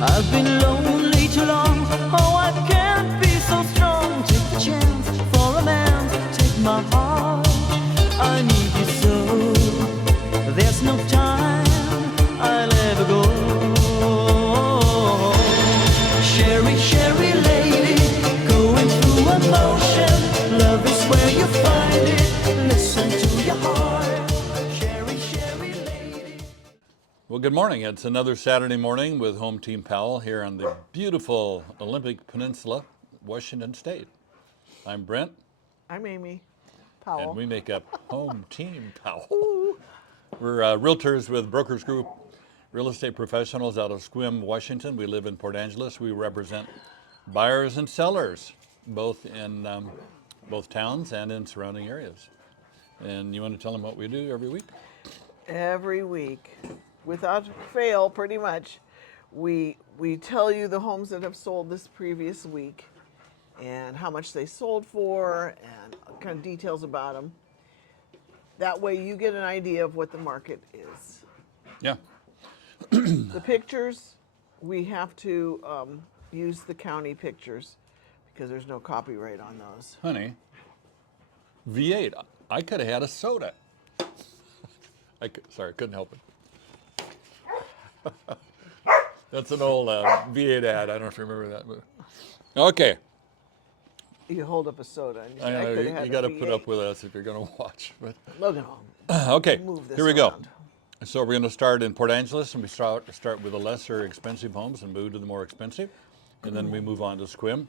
I've been lonely too long. Oh, I can't be so strong. Take the chance for a man. Take my heart. I need you so. There's no time I'll ever go. Sherry, Sherry lady, going through emotion. Love is where you find it. Listen to your heart. Sherry, Sherry lady. Well, good morning. It's another Saturday morning with Home Team Powell here on the beautiful Olympic Peninsula, Washington State. I'm Brent, I'm Amy Powell. and we make up Home Team Powell. We're realtors with BrokersGroup, real estate professionals out of Sequim, Washington. We live in Port Angeles. We represent buyers and sellers, both in both towns and in surrounding areas. And you want to tell them what we do every week? Every week, without fail, pretty much, we tell you the homes that have sold this previous week and how much they sold for and kind of details about them. That way you get an idea of what the market is. Yeah. The pictures, we have to use the county pictures because there's no copyright on those. Honey, V8, I could have had a soda. Sorry, couldn't help it. That's an old V8 ad. I don't know if you remember that. But. Okay. You hold up a soda and you I say, I know, could have had you got to a put V8. up with us if you're going to watch. But Look at them. okay, Move this here we go. around. So we're going to start in Port Angeles, and we start with the lesser expensive homes and move to the more expensive, and then we move on to Sequim.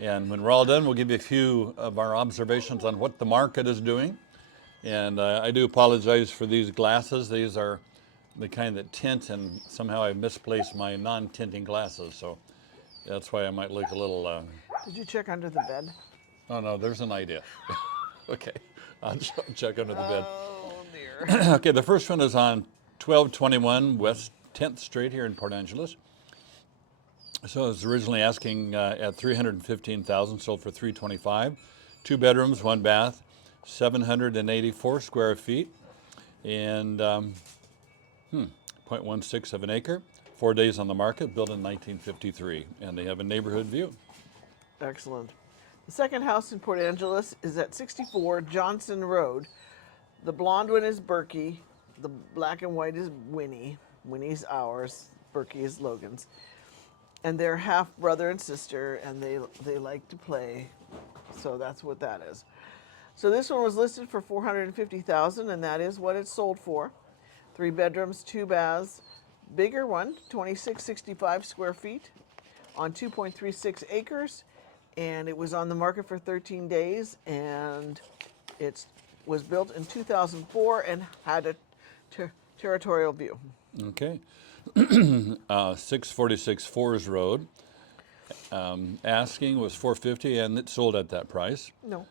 And when we're all done, we'll give you a few of our observations on what the market is doing. And I do apologize for these glasses. These are the kind that tint, and somehow I misplaced my non-tinting glasses, so that's why I might look a little... Did you check under the bed? Oh, no, there's an idea. Okay, I'll check under the bed. Oh, dear. Okay, the first one is on 1221 West 10th Street here in Port Angeles. So it was originally asking at $315,000, sold for $325,000. 2 bedrooms, 1 bath, 784 square feet, and 0.16 of an acre. 4 days on the market, built in 1953, and they have a neighborhood view. Excellent. The second house in Port Angeles is at 64 Johnson Road. The blonde one is Berkey. The black and white is Winnie. Winnie's ours. Berkey is Logan's. And they're half brother and sister, and they like to play. So that's what that is. So this one was listed for $450,000, and that is what it sold for. 3 bedrooms, 2 baths. Bigger one, 2665 square feet on 2.36 acres. And it was on the market for 13 days, and it was built in 2004 and had a territorial view. Okay. 646 Forest Road. Asking was $450,000, and it sold at that price. No,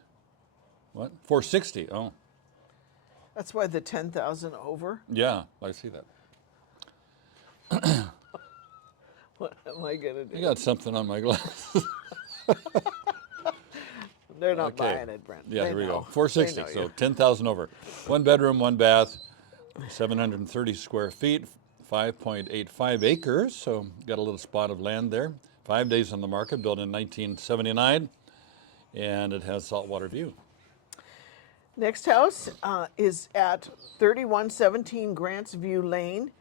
What? $460,000. Oh, that's why the 10,000 over. yeah, I see that. What am I gonna do? I got something on my glasses. They're not Okay. buying it, Brent. Yeah, They here we know. go. 460, They know so you. 10,000 over. 1 bedroom, 1 bath, 730 square feet, 5.85 acres. So got a little spot of land there. 5 days on the market, built in 1979, and it has saltwater view. Next house is at 3117 Grants View Lane.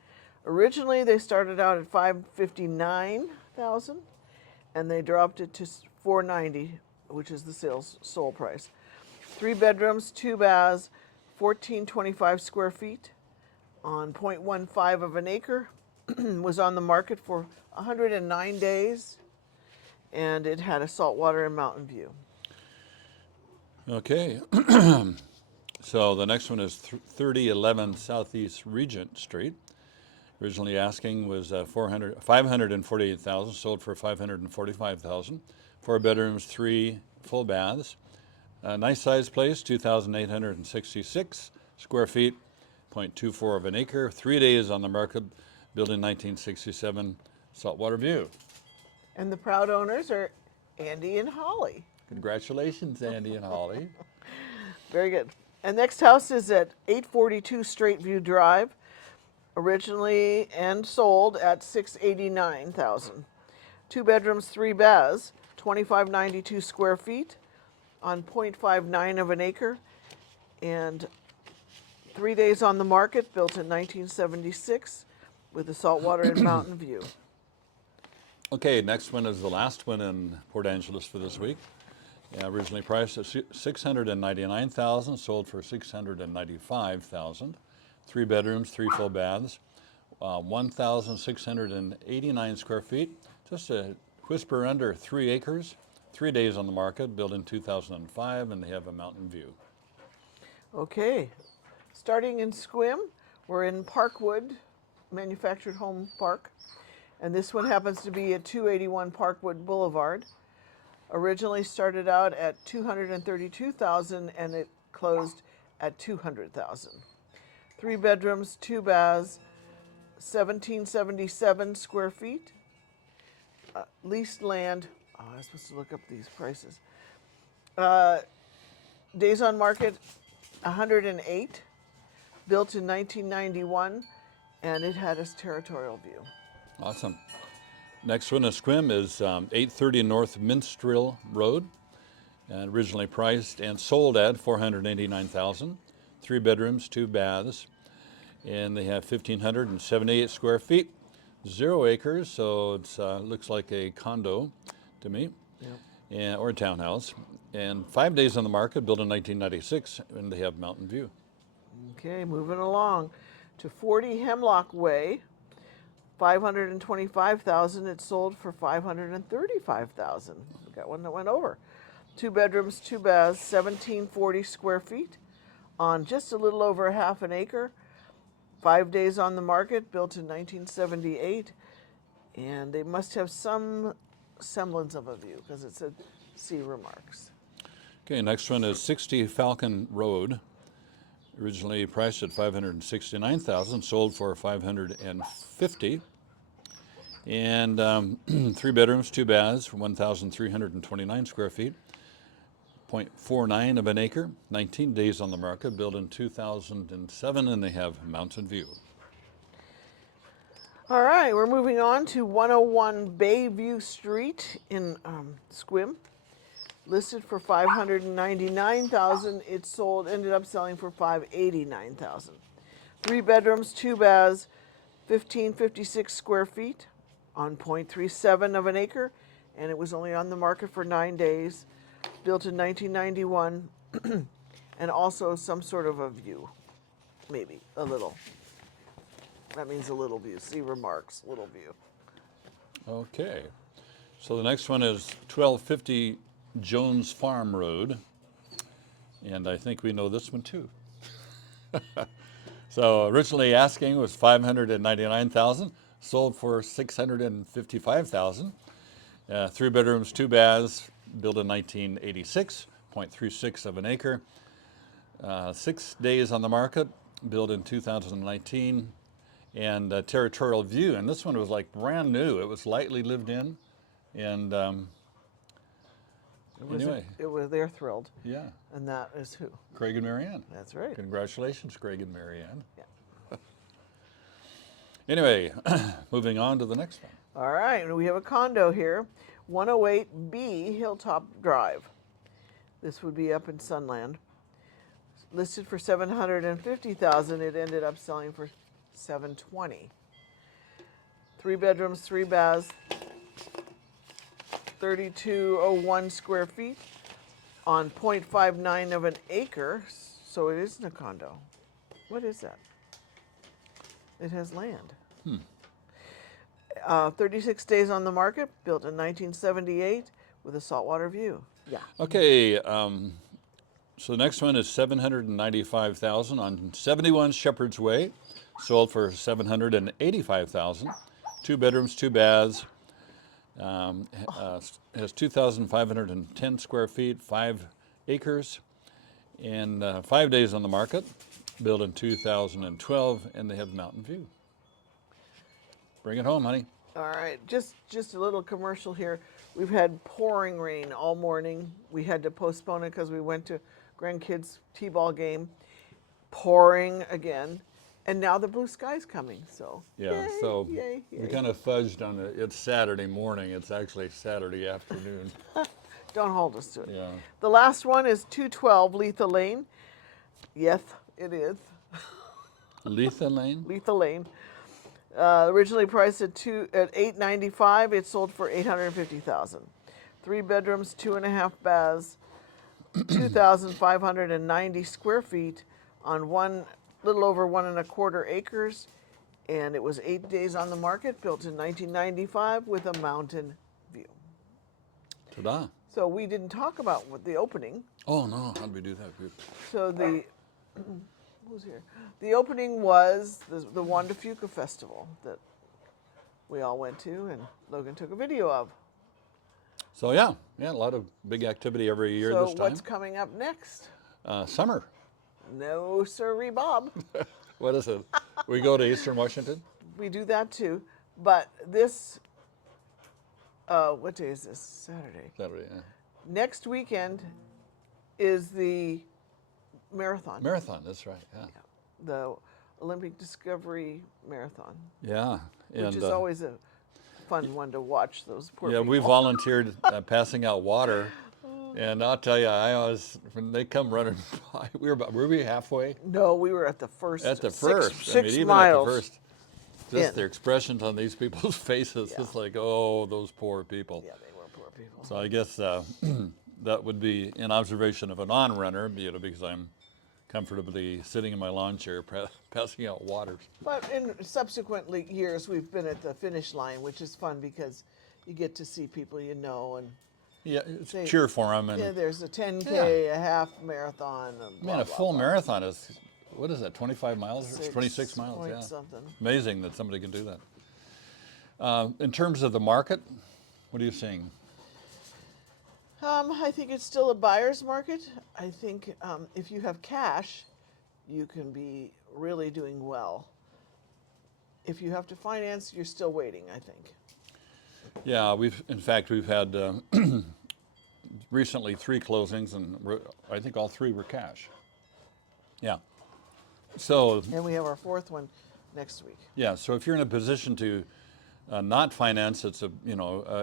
Originally, they started out at $559,000, and they dropped it to $490,000, which is the sold price. 3 bedrooms, 2 baths, 1425 square feet on 0.15 of an acre. Was on the market for 109 days, and it had a saltwater and mountain view. Okay. So the next one is 3011 Southeast Regent Street. Originally asking was $548,000, sold for $545,000. 4 bedrooms, 3 full baths. Nice sized place, 2,866 square feet, 0.24 of an acre. 3 days on the market, built in 1967, saltwater view. And the proud owners are Andy and Holly. Congratulations, Andy and Holly. Very good. And next house is at 842 Straight View Drive. originally and sold at 689,000. 2 bedrooms, 3 baths, 2592 square feet on 0.59 of an acre, and 3 days on the market, built in 1976 with a saltwater and mountain view. Okay, next one is the last one in Port Angeles for this week. Originally priced at $699,000, sold for $695,000. 3 bedrooms, 3 full baths, 1,689 square feet, just a whisper under 3 acres. 3 days on the market, built in 2005, and they have a mountain view. Okay, starting in Sequim, we're in Parkwood Manufactured Home Park, and this one happens to be at 281 Parkwood Boulevard. Originally started out at 232,000 and it closed at 200,000. 3 bedrooms, 2 baths, 1777 square feet. Leased land. Oh, I was supposed to look up these prices. Days on market, 108. Built in 1991, and it had its territorial view. Awesome. Next one in Sequim is 830 North Minstrel Road, and originally priced and sold at $489,000. 3 bedrooms, 2 baths, and they have 1,578 square feet, 0 acres, so it looks like a condo to me, or a townhouse. And 5 days on the market, built in 1996, and they have mountain view. Okay, moving along to 40 Hemlock Way. 525,000. It sold for 535,000. We got one that went over. 2 bedrooms, 2 baths, 1,740 square feet on just a little over half an acre. 5 days on the market, built in 1978, and they must have some semblance of a view because it said "See remarks." Okay, next one is 60 Falcon Road. Originally priced at $569,000, sold for $550,000, and 3 bedrooms, 2 baths, 1,329 square feet, 0.49 of an acre, 19 days on the market, built in 2007, and they have mountain view. All right, we're moving on to 101 Bayview Street in Sequim. Listed for $599,000. It sold, ended up selling for $589,000. 3 bedrooms, 2 baths, 1,556 square feet on 0.37 of an acre, and it was only on the market for 9 days. Built in 1991, and also some sort of a view, maybe a little. That means a little view. See remarks, little view. Okay, so the next one is 1250 Jones Farm Road, and I think we know this one too. So originally asking was $599,000, sold for $655,000. 3 bedrooms, 2 baths, built in 1986, 0.36 of an acre. 6 days on the market, built in 2019, and territorial view. And this one was like brand new. It was lightly lived in, and anyway. They're thrilled. Yeah. And that is who? Craig and Marianne. That's right. Congratulations, Craig and Marianne. Yeah. Anyway, moving on to the next one. All right, and we have a condo here, 108B Hilltop Drive. This would be up in Sunland. Listed for $750,000. It ended up selling for $720,000. 3 bedrooms, 3 baths, 3,201 square feet on 0.59 of an acre. So it isn't a condo. What is that? It has land. 36 days on the market, built in 1978 with a saltwater view. Yeah. Okay, so the next one is $795,000 on 71 Shepherd's Way, sold for $785,000. 2 bedrooms, 2 baths, has 2,510 square feet, 5 acres, and 5 days on the market, built in 2012, and they have mountain view. Bring it home, honey. All right, just a little commercial here. We've had pouring rain all morning. We had to postpone it because we went to grandkids' t-ball game. Pouring again, And now the blue sky's coming, so. Yeah, yay, so yay, we yay. kind of fudged on it's Saturday morning. It's actually Saturday afternoon. Don't hold us to it. Yeah. The last one is 212 Letha Lane. Yes, it is. Letha Lane? Letha Lane. Originally priced at $895, it sold for $850,000. 3 bedrooms, 2.5 baths, 2,590 square feet on little over 1.25 acres, and it was 8 days on the market. Built in 1995 with a mountain view. Ta-da. So we didn't talk about what the opening. Oh, no, how'd we do that? So who's here? The opening was the Juan De Fuca Festival that we all went to, and Logan took a video of. So yeah, a lot of big activity every year So this time. what's coming up next? Summer. No, sirree, Bob. What is it? We go to Eastern Washington? We do that too, but this. What day is this? Saturday. Saturday, yeah. Next weekend is the marathon. Marathon, that's right, yeah. The Olympic Discovery Marathon, Yeah. which is always a fun one to watch. Those poor Yeah, people. we volunteered passing out water, and I'll tell you, when they come running by, were we halfway? No, we were at the first. At the six- first, six even miles. at the first, just in. the expressions on these people's faces, Yeah. it's like, oh, those poor people. Yeah, they were poor people. So I guess that would be an observation of a non-runner, because I'm comfortably sitting in my lawn chair passing out waters. But in subsequent years, we've been at the finish line, which is fun because you get to see people you know, and Yeah, it's They- cheer for them. And yeah, there's a 10K, a half marathon. And man, blah, a blah, full blah. marathon is, what is that, 25 miles? It's 26 Six miles, point yeah. something. Amazing that somebody can do that. In terms of the market, what are you seeing? I think it's still a buyer's market. I think if you have cash, you can be really doing well. If you have to finance, you're still waiting, I think. Yeah, we've had recently 3 closings, and I think all 3 were cash. Yeah. So And we have our 4th one next week. yeah, so if you're in a position to not finance, it's an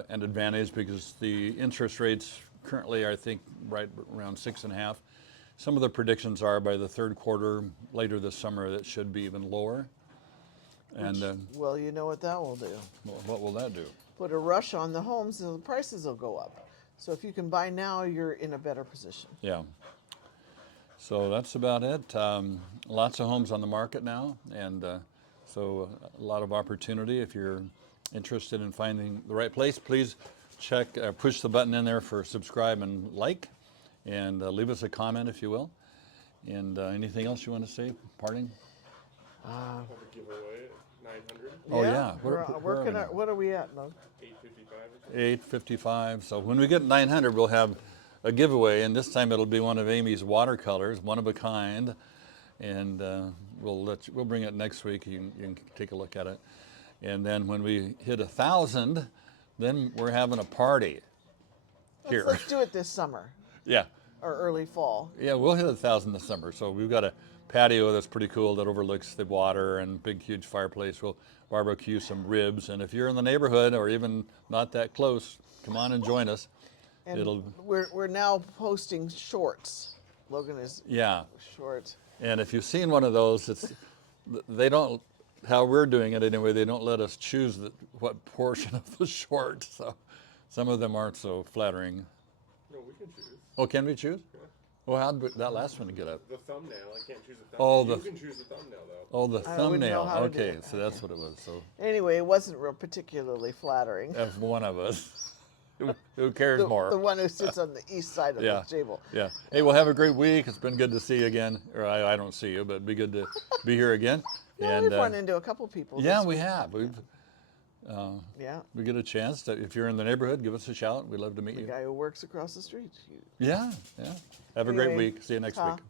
advantage because the interest rates currently are, I think, right around 6.5. Some of the predictions are by the 3rd quarter later this summer that should be even lower. And Well, you know what that will do. what will that do? Put a rush on the homes, and the prices will go up. So if you can buy now, you're in a better position. Yeah. So that's about it. Lots of homes on the market now, and so a lot of opportunity. If you're interested in finding the right place, please push the button in there for subscribe and like, and leave us a comment if you will. And anything else you want to say, parting? Have a giveaway at 900, Oh, yeah. We're Where are working. we now? What are we at, Mo? 855. 8:55. So when we get 900, we'll have a giveaway, and this time it'll be one of Amy's watercolors, one of a kind, and we'll bring it next week. You can take a look at it, and then when we hit 1,000, then we're having a party here. Let's do it this summer Yeah, or early fall. yeah, we'll hit 1,000 this summer. So we've got a patio that's pretty cool that overlooks the water and big huge fireplace. We'll barbecue some ribs, and if you're in the neighborhood or even not that close, come on and join us. And we're now posting shorts. Logan is Yeah, short. and if you've seen one of those, they don't, how we're doing it anyway, they don't let us choose what portion of the short, so some of them aren't so flattering. No, we can choose. Oh, can we choose? Well, how'd that last one get up? The thumbnail, I can't choose the Oh, thumbnail. the- You can choose the thumbnail, though. Oh, the I wouldn't know thumbnail, how to do okay, it. so that's what it was, so Anyway, it wasn't real particularly flattering. F one of us. Who cares The more? one who sits on the east side of Yeah. the table. Yeah. Hey, well, have a great week. It's been good to see you again. Or I don't see you, but it'd be good to be here again. Yeah, we've run into a couple people. yeah, this we week. have. Yeah, We get a chance to, if you're in the neighborhood, give us a shout. We'd love to meet the you. guy who works across the street. Yeah, yeah. Have a great Anyway, week. See you next ta. week.